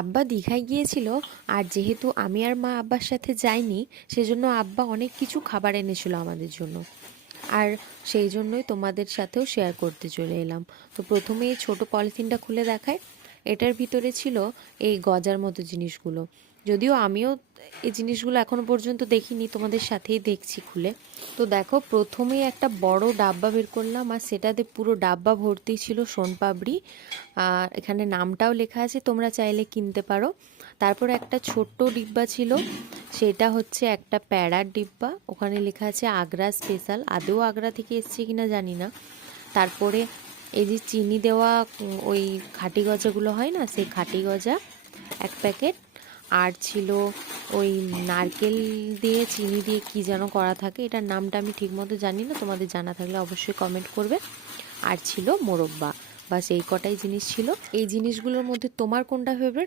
আব্বা দীঘায় গিয়েছিল, আর যেহেতু আমি আর মা আব্বার সাথে যাইনি, সেজন্য আব্বা অনেক কিছু খাবার এনেছিল আমাদের জন্য। আর সেই জন্যই তোমাদের সাথেও শেয়ার করতে চলে এলাম। তো প্রথমে এই ছোটো পলিথিনটা খুলে দেখায়। এটার ভিতরে ছিল এই গজার মতো জিনিসগুলো। যদিও আমিও এই জিনিসগুলো এখনো পর্যন্ত দেখিনি, তোমাদের সাথেই দেখছি খুলে। তো দেখো, প্রথমেই একটা বড় ডাব্বা বের করলাম, আর সেটাতে পুরো ডাব্বা ভর্তি ছিল সোনপাপড়ি। আর এখানে নামটাও লেখা আছে, তোমরা চাইলে কিনতে পারো। তারপর একটা ছোট্ট ডিব্বা ছিল, সেটা হচ্ছে একটা প্যাড়ার ডিব্বা, ওখানে লেখা আছে আগ্রা স্পেশাল। আদৌ আগ্রা থেকে এসছে কিনা জানি না। তারপরে এই যে চিনি দেওয়া ওই খাঁটি গজাগুলো হয় না, সেই খাঁটি গজা এক প্যাকেট। আর ছিল ওই নারকেল দিয়ে চিনি দিয়ে কি যেন করা থাকে, এটার নামটা আমি ঠিকমতো জানি না, তোমাদের জানা থাকলে অবশ্যই কমেন্ট করবে। আর ছিল মোরব্বা। বাস এই কটাই জিনিস ছিল। এই জিনিসগুলোর মধ্যে তোমার কোনটা ফেভারিট